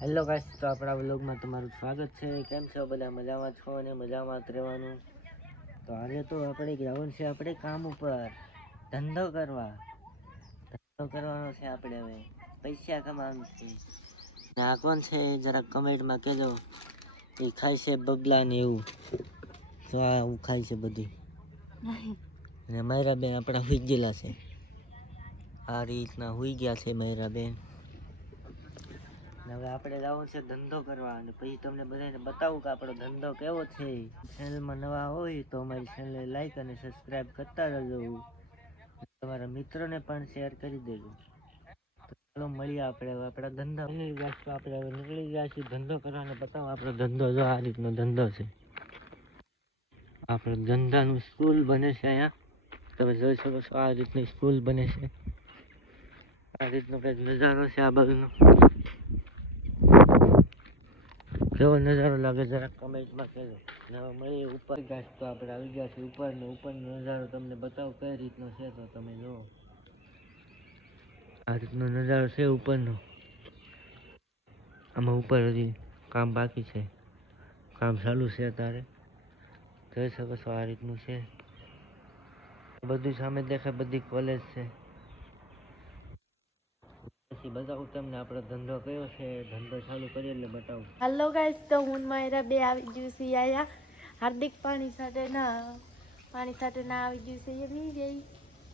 Hello guys, તો આપણા વ્લોગમાં તમારું સ્વાગત છે. કેમ છો બધા? મજામાં છો અને મજામાં જ રહેવાનું. તો આજે તો આપણે ગ્રાઉન્ડ છે, આપણે કામ ઉપર ધંધો કરવાનો છે. આપણે હવે પૈસા કમાવાનું છે. ને આ કોણ છે જરાક કમેન્ટમાં કહેજો. એ ખાય છે બબલા ને એવું, તો આ હું ખાય છે બધી. અને માયરા બેન આપણા હુઈ ગયેલા છે. આ રીતના હુઈ ગયા છે માયરા બેન. હવે આપણે જવું છે ધંધો કરવા, અને પછી તમને બધાને બતાવું કે આપણો ધંધો કેવો છે. ચેનલમાં નવા હોય તો અમારી ચેનલને લાઈક અને સબસ્ક્રાઈબ કરતા રહેજો. તમારા મિત્રોને પણ શેર કરી દેજો. તો ચાલો મળીએ આપણે હવે આપણા ધંધા. આપણે હવે નીકળી ગયા છીએ ધંધો કરવાને. બતાવો આપણો ધંધો. જો આ રીતનો ધંધો છે. આપણો ધંધાનું સ્કૂલ બને છે અહીંયા. તમે જોઈ શકો છો આ રીતની સ્કૂલ બને છે. આ રીતનો કંઈક નજારો છે આ બાજુનો. કેવો નજારો લાગે જરાક કમેન્ટમાં કહેજો. હવે મળીએ ઉપર. ગાઈસ તો આપણે આવી ગયા છીએ ઉપર, ને ઉપરનો નજારો તમને બતાવો કઈ રીતનો છે. તો તમે જુઓ આ રીતનો નજારો છે ઉપરનો. આમાં ઉપર હજી કામ બાકી છે, કામ ચાલુ છે અત્યારે. જોઈ શકો છો આ રીતનું છે બધું. સામે દેખાય બધી કોલેજ છે. પછી બતાવું તમને આપણો ધંધો કયો છે. ધંધો ચાલુ કરીએ એટલે બતાવું. હેલો ગાઈસ, તો હું માયરા બે આવી ગયું છે આયા. હાર્દિક પાણી સાથે ના આવી ગયું છે એમની જઈ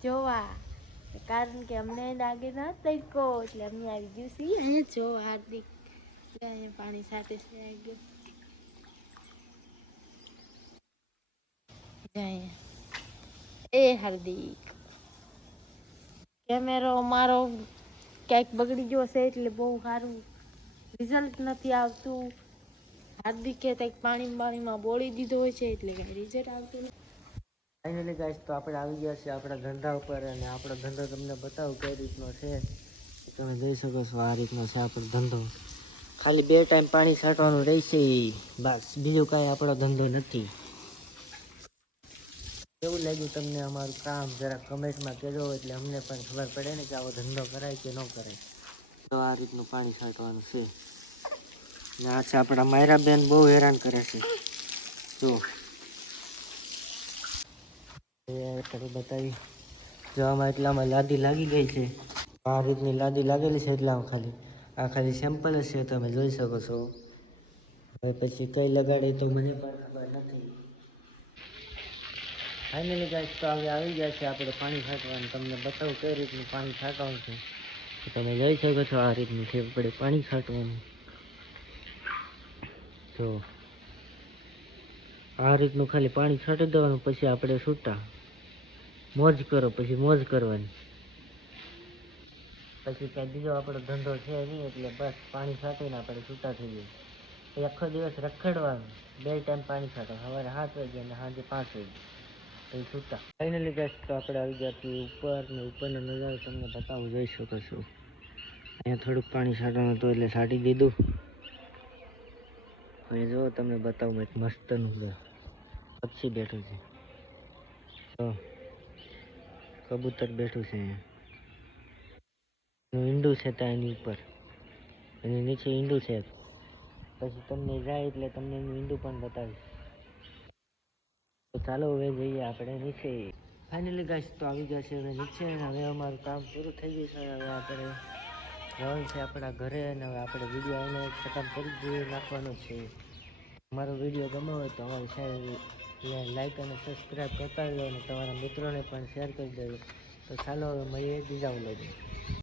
જોવા, કારણ કે અમને લાગે ના તડકો, એટલે અમે આવી ગયું છે અહીંયા જોવા. હાર્દિક અહીંયા પાણી સાથે છે આવી ગયો. એ હાર્દિક કેમેરો મારો ક્યાંક બગડી ગયો છે, એટલે બહુ સારું રિઝલ્ટ નથી આવતું. હાર્દિકે કંઈક પાણીમાં બોળી દીધો હોય છે, એટલે કઈ રિઝલ્ટ આવતું નથી. ફાઇનલી ગાઈસ, તો આપણે આવી ગયા છીએ આપણા ધંધા ઉપર, અને આપણો ધંધો તમને બતાવું કઈ રીતનો છે. તમે જોઈ શકો છો આ રીતનો છે આપણો ધંધો. ખાલી 2 ટાઈમ પાણી છાંટવાનું રહેશે, બસ. બીજું કાંઈ આપણો ધંધો નથી. કેવું લાગ્યું તમને અમારું કામ? જરા કમેન્ટમાં કહેજો, એટલે અમને પણ ખબર પડે ને કે આવો ધંધો કરાય કે ન કરાય. તો આ રીતનું પાણી છાંટવાનું છે. ને આ છે આપણા માયરા બેન, બહુ હેરાન કરે છે. જો બતાવી, જો આમાં એટલામાં લાદી લાગી ગઈ છે. આ રીતની લાદી લાગેલી છે એટલામાં. આ ખાલી સેમ્પલ જ છે, તમે જોઈ શકો છો. હવે પછી કઈ લગાડે તો મને પણ ખબર નથી. ફાઇનલી ગાઈસ, તો હવે આવી ગયા છે આપણે પાણી છાંટવાનું. તમને બતાવું કઈ રીતનું પાણી છાંટવાનું છે. તમે જોઈ શકો છો આ રીતનું છે આપણે પાણી છાંટવાનું. તો આ રીતનું ખાલી પાણી છાંટી દેવાનું. પછી આપણે છૂટા મોજ કરો, પછી મોજ કરવાની. પછી કાંઈ બીજો આપણો ધંધો છે નહીં, એટલે બસ પાણી છાંટીને આપણે છૂટા થઈ જઈએ. આખો દિવસ રખડવાનું. 2 ટાઈમ પાણી છાંટો, સવારે 7 વાગે અને સાંજે 5 વાગે. પછી છૂટા. ફાઇનલી ગાઈસ, તો આપણે આવી ગયા છીએ ઉપર, ને ઉપરનો નજારો તમને બતાવું, જોઈ શકો છો. અહીંયા થોડુંક પાણી છાંટવાનું હતું એટલે છાંટી દીધું. હવે જો તમને બતાવું એક મસ્તનું પક્ષી બેઠું છે. તો કબૂતર બેઠું છે અહીંયા. એનું ઈંડું છે ત્યાં એની ઉપર, એની નીચે ઈંડું છે. પછી તમને જાય એટલે તમને એનું ઈંડું પણ બતાવીશ. તો ચાલો હવે જઈએ આપણે નીચે. ફાઇનલી ગાઈસ, તો આવી ગયા છે હવે નીચે, અને હવે અમારું કામ પૂરું થઈ ગયું છે. હવે આપણે જવાનું છે આપણા ઘરે, અને હવે આપણે વિડીયો એને ખતમ કરી નાખવાનો છે. અમારો વિડીયો ગમ્યો હોય તો અમારી ચેનલને લાઈક અને સબસ્ક્રાઈબ કરતા રહેજો, અને તમારા મિત્રોને પણ શેર કરી દેજો. તો ચાલો હવે મળીએ બીજા વ્લોગમાં.